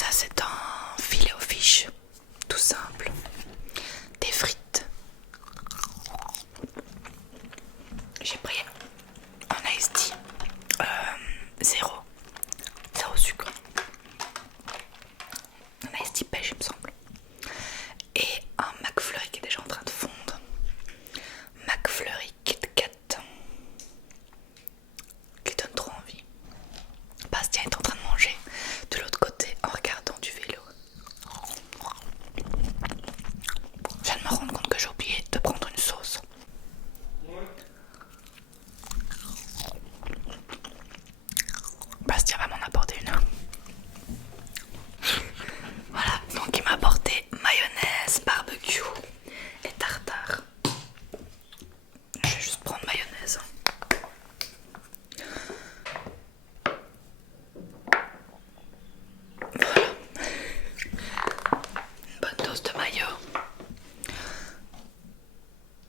Ça c'est un filet aux fiches, tout simple. Des frites. J'ai pris un iced tea, zéro sucre. Un iced tea pêche il me semble. Et un McFlurry qui est déjà en train de fondre. McFlurry Kit Kat. Qui donne trop envie. Bastien est en train de manger de l'autre côté en regardant du vélo. Je viens de me rendre compte que j'ai oublié de prendre une sauce. Bastien va m'en apporter une. Voilà, donc il m'a apporté mayonnaise, barbecue et tartare. Je vais juste prendre mayonnaise. Voilà. Une bonne dose de mayo.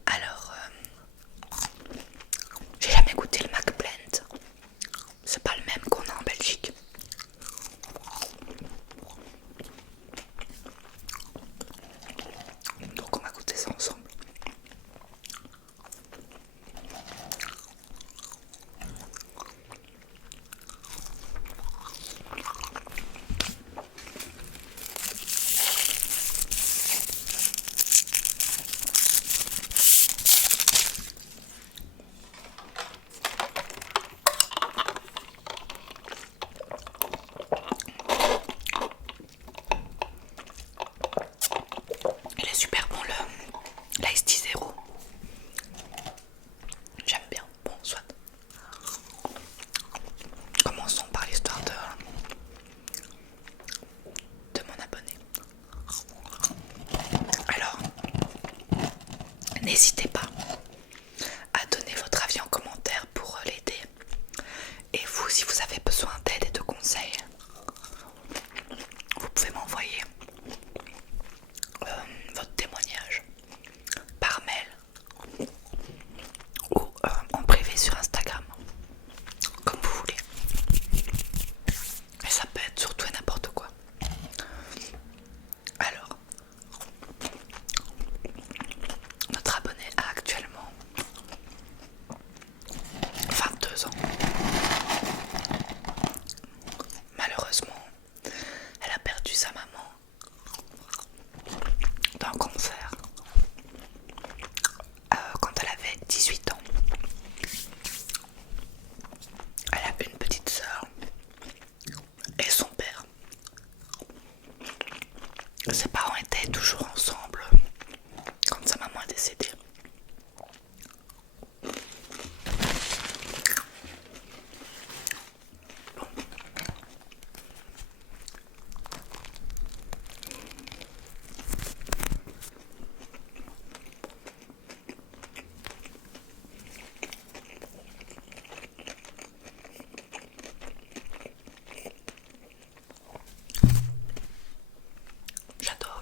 Alors, j'ai jamais goûté le McBlend. C'est pas le même qu'on a en Belgique. Donc on va goûter ça ensemble. Il est super bon l'ice tea zéro. J'aime bien. Bon, soit. Commençons par l'histoire de mon abonné. Alors, n'hésitez pas à donner votre avis en commentaire pour l'aider. Et vous, si vous avez besoin d'aide et de conseils, vous pouvez m'envoyer votre témoignage par mail ou en privé sur Instagram, comme vous voulez. Et ça peut être sur tout et n'importe quoi. Alors, notre abonnée a actuellement 22 ans. Malheureusement, elle a perdu sa maman d'un cancer quand elle avait 18 ans. Elle a une petite sœur et son père. Ses parents étaient toujours ensemble quand sa maman est décédée. J'adore.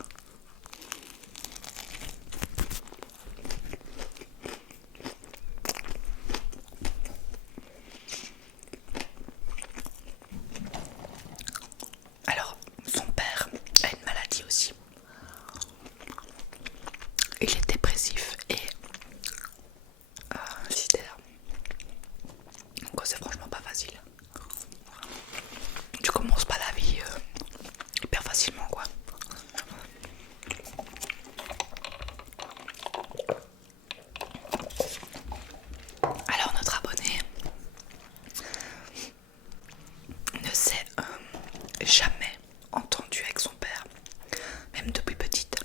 Alors, son père a une maladie aussi. Il est dépressif et suicidaire. Donc c'est franchement pas facile. Tu commences pas la vie hyper facilement quoi. Alors notre abonné ne s'est jamais entendu avec son père, même depuis petite.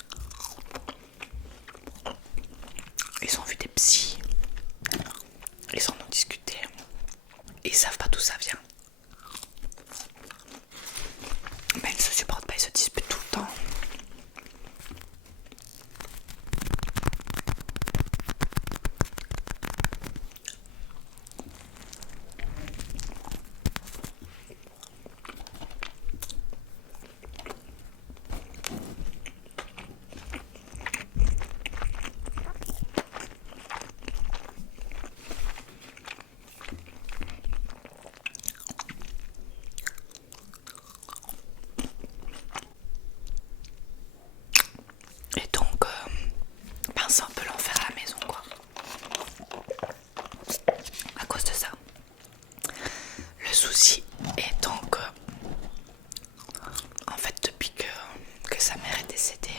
sa mère est décédée,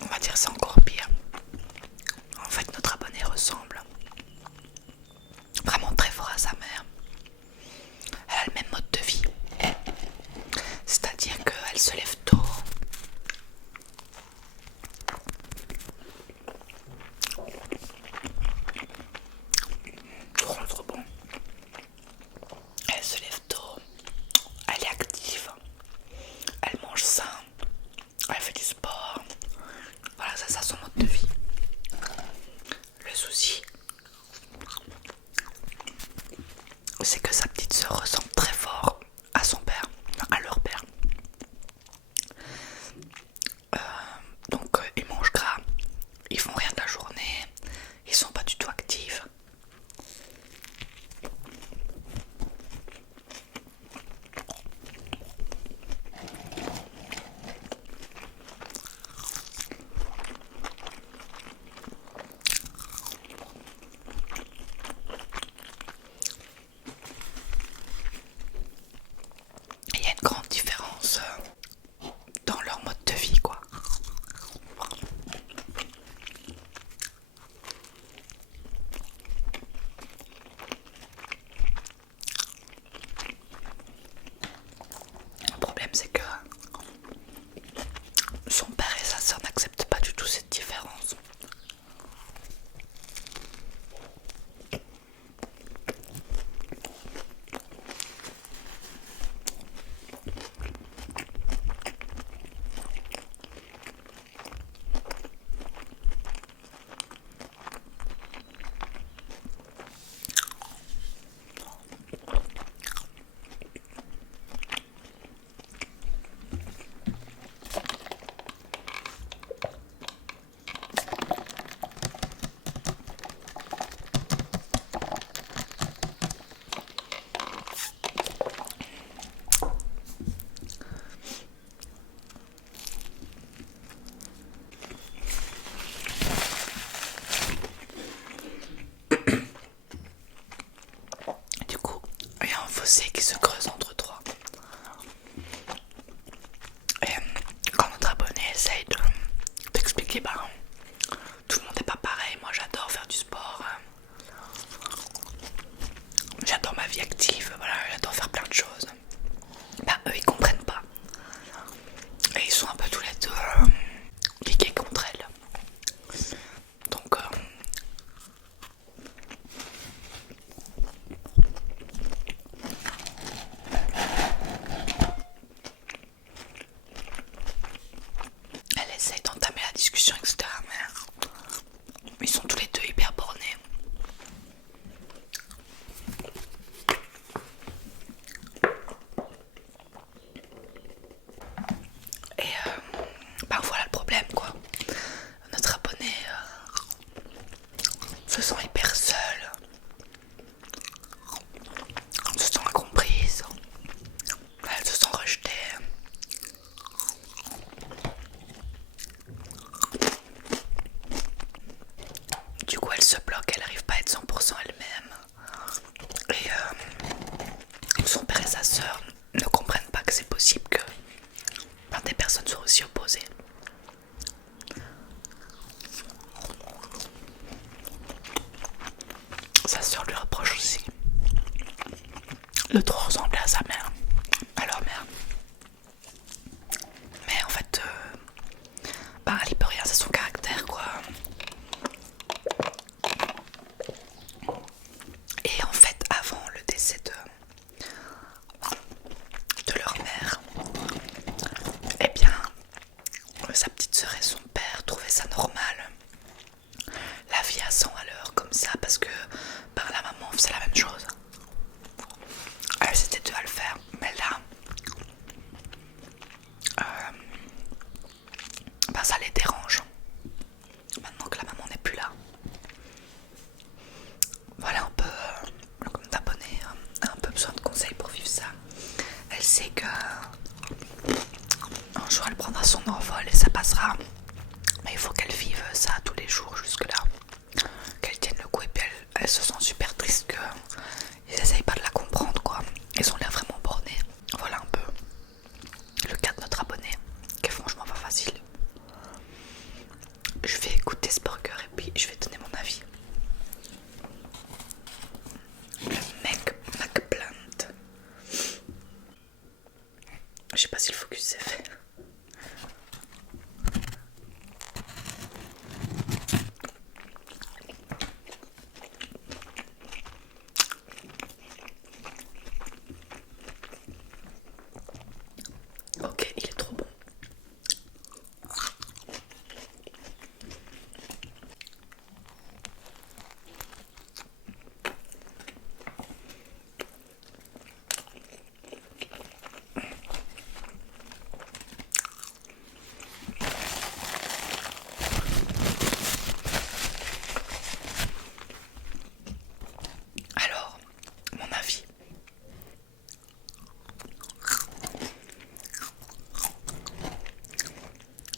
on va dire c'est encore pire. En fait, notre abonnée ressemble vraiment très fort à sa mère. Elle a le même mode de vie, c'est-à-dire qu'elle se lève tôt. Trop bon. Elle se lève tôt, elle est active, elle mange sain, elle fait du sport. Voilà, ça son mode de vie. Le souci, c'est que sa petite sœur ressemble très fort à son père, enfin, à leur père. Donc ils mangent gras, ils font rien de la journée, ils sont pas du tout actifs. Il y a une grande différence dans leur mode de vie, quoi. Le problème, c'est que son père et sa sœur n'acceptent pas du tout cette différence. Du coup, il y a un fossé qui se creuse entre trois. Et quand notre abonné essaye d'expliquer, tout le monde n'est pas pareil. Moi j'adore faire du sport, j'adore ma vie active, voilà, j'adore faire plein de choses. Eux ils comprennent pas. Et ils sont un peu tous les deux piqués contre elle. Donc elle essaye d'entamer la discussion, etc. Mais ils sont tous les deux hyper bornés. Et voilà le problème, quoi. Notre abonnée se sent hyper seule, se sent incomprise, elle se sent rejetée. Du coup elle se bloque, elle n'arrive pas à être 100% elle-même. Et son père et sa sœur ne comprennent pas que c'est possible que des personnes soient aussi opposées. Sa sœur lui reproche aussi de trop ressembler à sa mère, à leur mère. Mais en fait, elle y peut rien, c'est son caractère, quoi. Et en fait, avant le décès de leur mère, eh bien, sa petite sœur et son père trouvaient ça normal. La vie à 100 à l'heure, comme ça, parce que la maman faisait la même chose. Elles étaient deux à le faire, mais là, ça les dérange. Maintenant que la maman n'est plus là. Voilà un peu, comme t'abonner, a un peu besoin de conseils pour vivre ça. Elle sait que un jour elle prendra son envol et ça passera. Mais il faut qu'elle vive ça tous les jours jusque là. Qu'elle tienne le coup et puis elle se sent super triste qu'ils essayent pas de la comprendre, quoi. Ils ont l'air vraiment bornés. Voilà un peu le cas de si le focus s'est fait. Ok, il est trop bon. Alors, mon avis.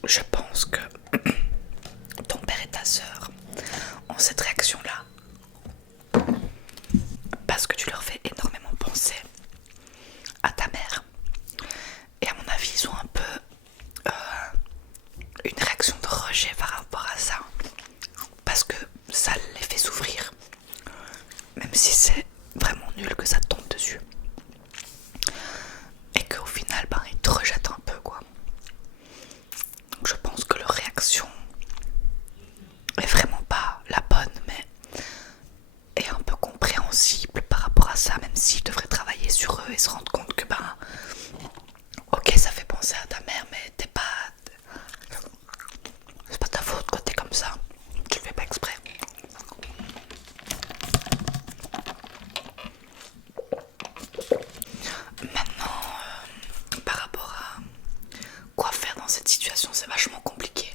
Je pense que ton père et ta sœur ont cette réaction-là parce que tu leur fais énormément penser à ta mère. Et à mon avis, ils ont un peu une réaction de rejet par rapport à ça. Parce que ça les fait souffrir. Même si c'est vraiment nul que ça te tombe dessus. Et qu'au final, ben, ils te rejettent un peu, quoi. Donc je pense que leur réaction est vraiment pas la bonne, mais est un peu compréhensible par rapport à ça, même s'ils devraient travailler sur eux et se rendre compte que ben ok, ça fait penser à ta mère, mais c'est pas ta faute quand t'es comme ça, tu le fais pas exprès. Maintenant, par rapport à quoi faire dans cette situation, c'est vachement compliqué.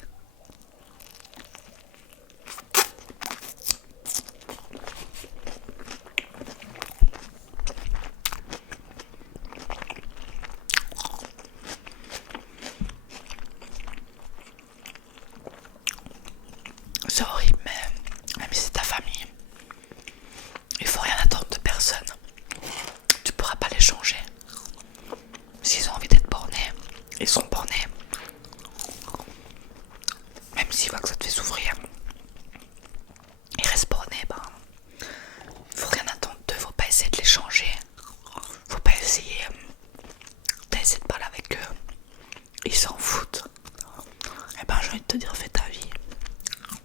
C'est horrible, mais même si c'est ta famille, il faut rien attendre de personne. Tu pourras pas les changer. S'ils ont envie d'être bornés, ils sont bornés. Même s'ils voient que ça te fait souffrir, ils restent bornés, ben, faut rien attendre d'eux, faut pas essayer de les changer. Faut pas essayer d'essayer de parler avec eux. Ils s'en foutent. Et ben j'ai envie de te dire, fais ta vie.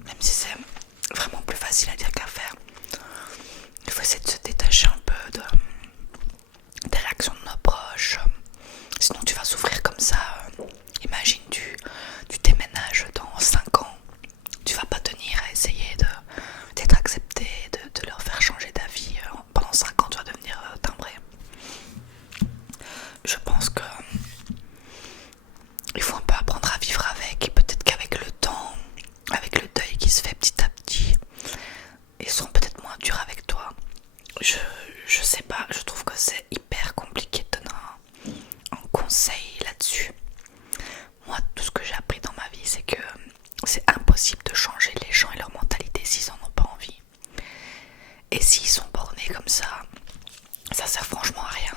Même si c'est vraiment plus facile à dire qu'à faire. Il faut essayer de se détacher un peu des réactions de nos proches. Sinon tu vas souffrir comme ça. Imagine tu déménages dans 5 ans. Tu vas pas tenir à essayer d'être accepté, de leur faire changer d'avis. Pendant 5 ans tu vas devenir timbré. Je pense que il faut un peu apprendre à vivre avec, et peut-être qu'avec le temps, avec le deuil qui se fait petit à petit, ils seront peut-être moins durs avec toi. Je sais pas, je trouve que c'est hyper compliqué de donner un conseil là-dessus. Moi, tout ce que j'ai appris dans ma vie, c'est que c'est impossible de changer les gens et leur mentalité s'ils en ont pas envie. Et s'ils sont bornés comme ça sert franchement à rien.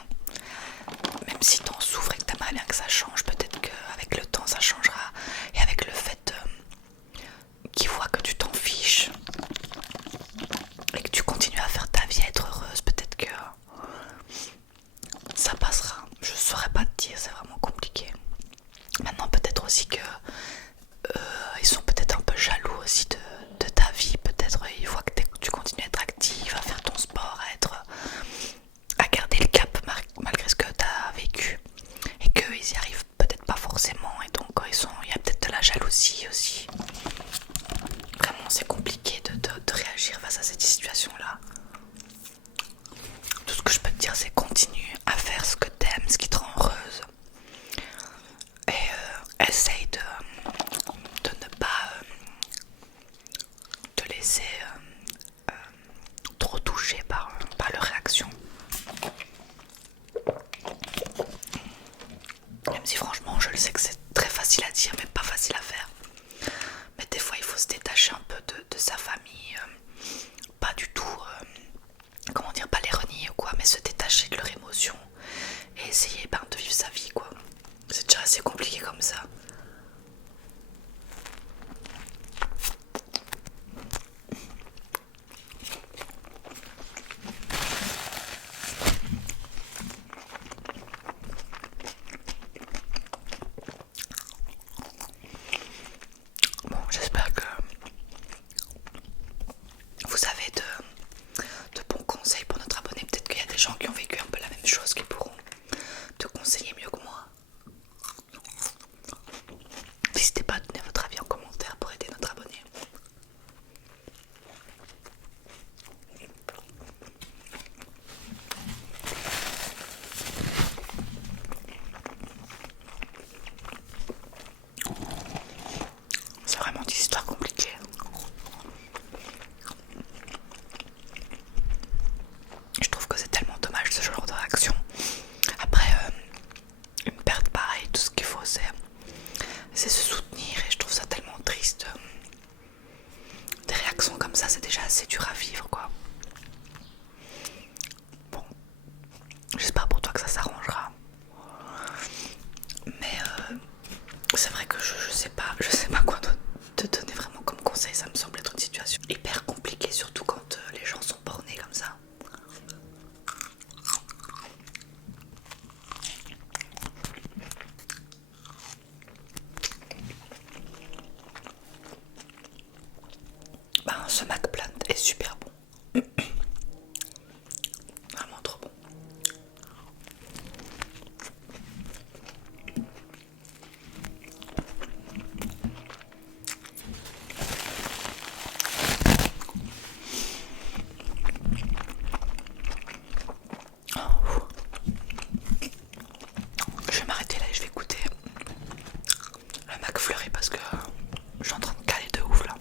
Même si t'en souffres et que t'aimerais bien que ça change, peut-être qu'avec le temps ça changera. Et avec le fait qu'ils voient que tu t'en fiches et que tu continues à faire ta vie, à être heureuse, peut-être que ça passera. Je saurais pas te dire, c'est vraiment compliqué. Maintenant peut-être aussi que ils sont peut-être un peu jaloux aussi de ta vie. Peut-être ils voient que tu continues à être active, à faire ton sport, à garder le cap malgré ce que tu as vécu, et qu'ils y arrivent peut-être pas forcément, et donc il y a peut-être de la jalousie aussi. Vraiment c'est compliqué de réagir face à cette situation là. Tout ce que je peux te dire, c'est continue à faire ce que t'aimes, ce qui te rend heureuse, et essaye de ne pas te laisser trop toucher par leur réaction. Même si franchement je le sais que c'est très facile à dire mais pas facile à faire. Mais des fois il faut se détacher un peu de sa famille. Pas du tout, comment dire, pas les renier ou quoi, mais se détacher de leurs émotions. Et essayer de vivre sa vie, quoi. C'est déjà assez compliqué comme ça. assez dur à vivre quoi. Bon, j'espère pour toi que ça s'arrangera. Mais c'est vrai que je sais pas quoi te donner vraiment comme conseil. Ça me semble être une situation hyper compliquée, surtout quand les gens sont bornés comme ça. Ben, ce McPlant est super bon. Vraiment trop bon. Je vais m'arrêter là et je vais goûter le McFlurry parce que je suis en train de caler de ouf là.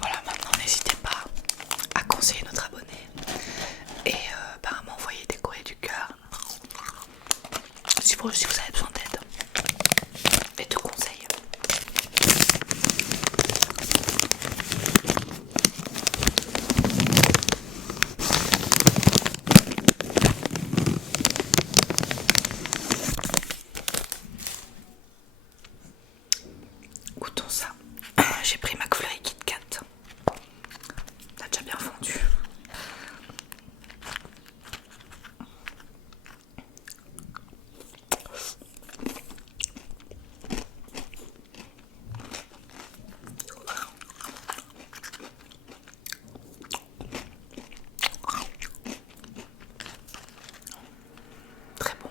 Voilà, maintenant n'hésitez pas à conseiller notre abonné et à m'envoyer des courriers du cœur si vous avez besoin d'aide et de conseils. Goûtons ça. J'ai pris McFlurry Kit Kat. Ça a déjà bien fondu. Très bon.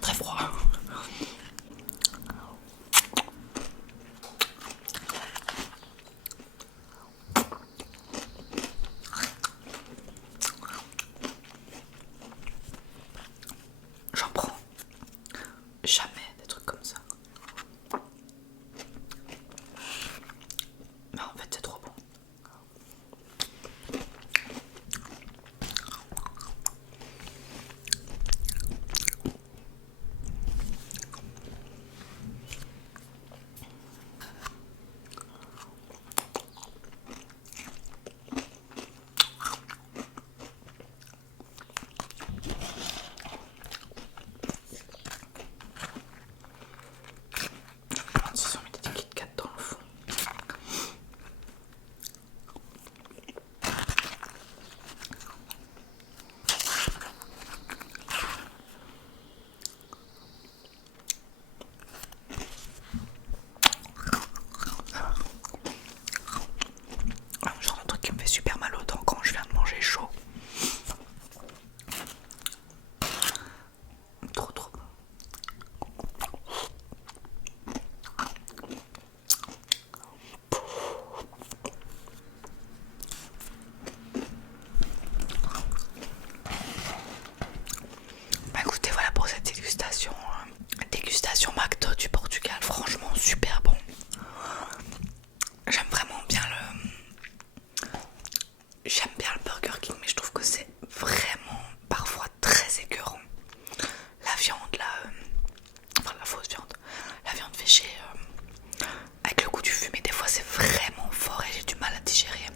Très froid. J'en prends jamais des trucs comme ça. Mais en fait c'est trop bon. Je me demande s'ils ont mis des Kit Kat dans le fond. Genre un truc qui me fait super mal aux dents quand je viens de manger chaud. Trop bon. Bah écoutez, voilà pour cette dégustation. Dégustation McDo du Portugal. Franchement super bon. J'aime vraiment bien le Burger King, mais je trouve que c'est vraiment parfois très écœurant. La viande là, enfin la fausse viande, la viande végé avec le goût du fumé, des fois c'est vraiment fort et j'ai du mal à digérer.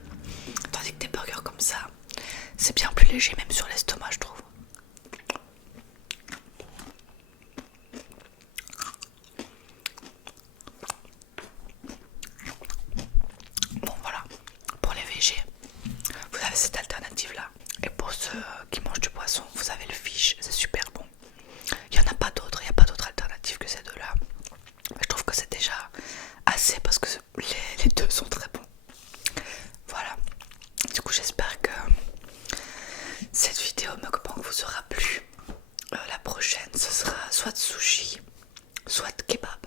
Tandis que des burgers comme ça, c'est bien plus léger même sur l'estomac je trouve. Bon voilà, pour les végés, vous avez cette alternative là. Et pour ceux qui mangent du poisson, vous avez le fish, c'est super bon. Il n'y en a pas d'autres, il n'y a pas d'autre alternative que ces deux là. Je trouve que c'est déjà assez parce que les deux sont très bons. Voilà, du coup j'espère que cette vidéo mukbang vous aura plu. La prochaine ce sera soit de sushi, soit de kebab.